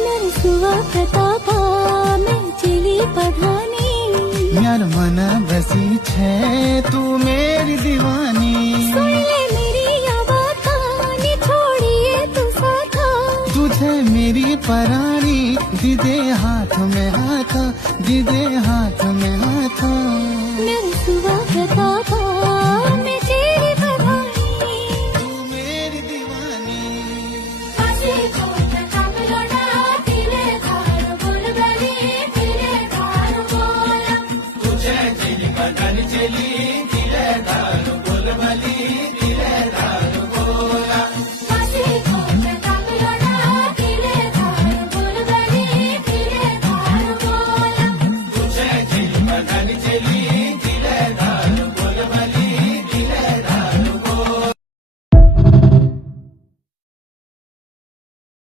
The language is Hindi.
नरसुवा प्रताप मैं चली पधानी यार मना बसी छे तू मेरी दीवानी सुन ले मेरी या बातानी छोड़िए तू साथा तुझे मेरी परानी दीदे हाथ में हाथा दीदे हाथ में हाथा नरसुवा प्रताप